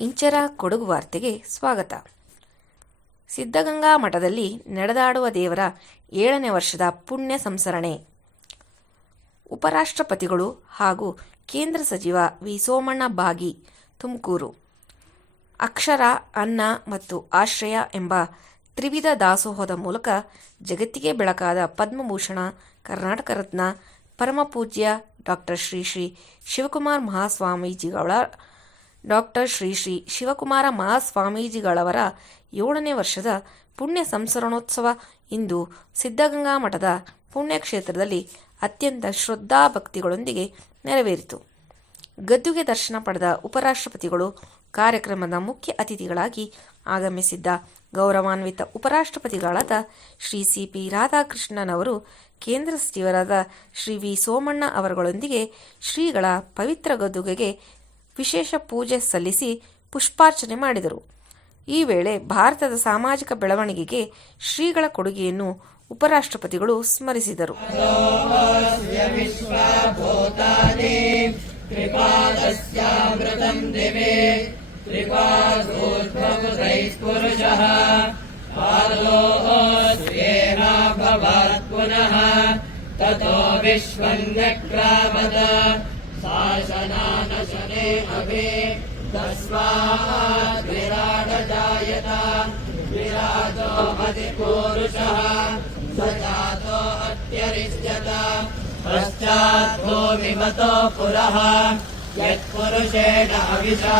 ಇಂಚರ ಕೊಡಗು ವಾರ್ತೆಗೆ ಸ್ವಾಗತ. ಸಿದ್ಧಗಂಗಾ ಮಠದಲ್ಲಿ ನಡೆದಾಡುವ ದೇವರ ಏಳನೇ ವರ್ಷದ ಪುಣ್ಯ ಸಂಸರಣೆ. ಉಪರಾಷ್ಟ್ರಪತಿಗಳು ಹಾಗೂ ಕೇಂದ್ರ ಸಚಿವ ವಿ. ಸೋಮಣ್ಣ ಬಾಗಿ, ತುಮಕೂರು. ಅಕ್ಷರ, ಅನ್ನ ಮತ್ತು ಆಶ್ರಯ ಎಂಬ ತ್ರಿವಿಧ ದಾಸೋಹದ ಮೂಲಕ ಜಗತ್ತಿಗೆ ಬೆಳಕಾದ ಪದ್ಮಭೂಷಣ, ಕರ್ನಾಟಕ ರತ್ನ, ಪರಮಪೂಜ್ಯ ಡಾಕ್ಟರ್ ಶ್ರೀ ಶ್ರೀ ಶಿವಕುಮಾರ್ ಮಹಾಸ್ವಾಮೀಜಿಗಳ ಡಾಕ್ಟರ್ ಶ್ರೀ ಶ್ರೀ ಶಿವಕುಮಾರ ಮಹಾಸ್ವಾಮೀಜಿಗಳವರ ಏಳನೇ ವರ್ಷದ ಪುಣ್ಯ ಸಂಸರಣೋತ್ಸವ ಇಂದು ಸಿದ್ಧಗಂಗಾ ಮಠದ ಪುಣ್ಯಕ್ಷೇತ್ರದಲ್ಲಿ ಅತ್ಯಂತ ಶ್ರದ್ಧಾಭಕ್ತಿಗಳೊಂದಿಗೆ ನೆರವೇರಿತು. ಗದ್ದುಗೆ ದರ್ಶನ ಪಡೆದ ಉಪರಾಷ್ಟ್ರಪತಿಗಳು ಕಾರ್ಯಕ್ರಮದ ಮುಖ್ಯ ಅತಿಥಿಗಳಾಗಿ ಆಗಮಿಸಿದ್ದ ಗೌರವಾನ್ವಿತ ಉಪರಾಷ್ಟ್ರಪತಿಗಳಾದ ಶ್ರೀ ಸಿ ಪಿ ರಾಧಾಕೃಷ್ಣನ್ ಅವರು, ಕೇಂದ್ರ ಸಚಿವರಾದ ಶ್ರೀ ವಿ ಸೋಮಣ್ಣ ಅವರುಗಳೊಂದಿಗೆ ಶ್ರೀಗಳ ಪವಿತ್ರ ಗದ್ದುಗೆಗೆ ವಿಶೇಷ ಪೂಜೆ ಸಲ್ಲಿಸಿ ಪುಷ್ಪಾರ್ಚನೆ ಮಾಡಿದರು ಈ ವೇಳೆ ಭಾರತದ ಸಾಮಾಜಿಕ ಬೆಳವಣಿಗೆಗೆ ಶ್ರೀಗಳ ಕೊಡುಗೆಯನ್ನು ಉಪರಾಷ್ಟ್ರಪತಿಗಳು ಸ್ಮರಿಸಿದರು त्रिपादस्यामृतम् दिवे त्रिपादोर्ध्वमुदैः पादोस्येन भवात् पुनः ततो विश्वम् व्यक्रामद शासनानशने अभे तस्मात् विराट जायत विराजो अधिपूरुषः स्वजातो अत्यरिच्यत पश्चात् पुरः यत्पुरुषेण अविशा